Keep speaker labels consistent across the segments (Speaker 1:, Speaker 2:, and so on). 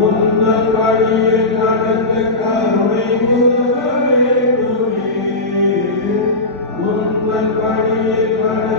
Speaker 1: உந்தன் வழியில் நடக்க கருணை உதவவேண்டுமே. வழியில்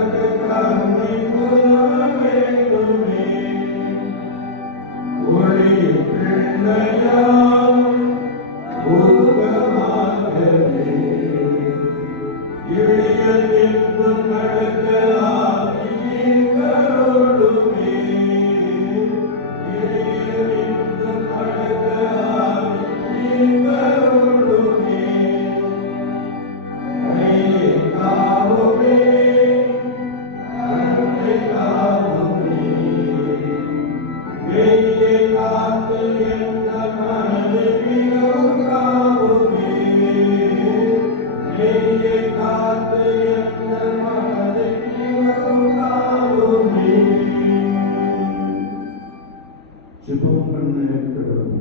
Speaker 1: ಜಪವನ್ನು ಹೇಳ್ಕೊಳ್ಳೋದು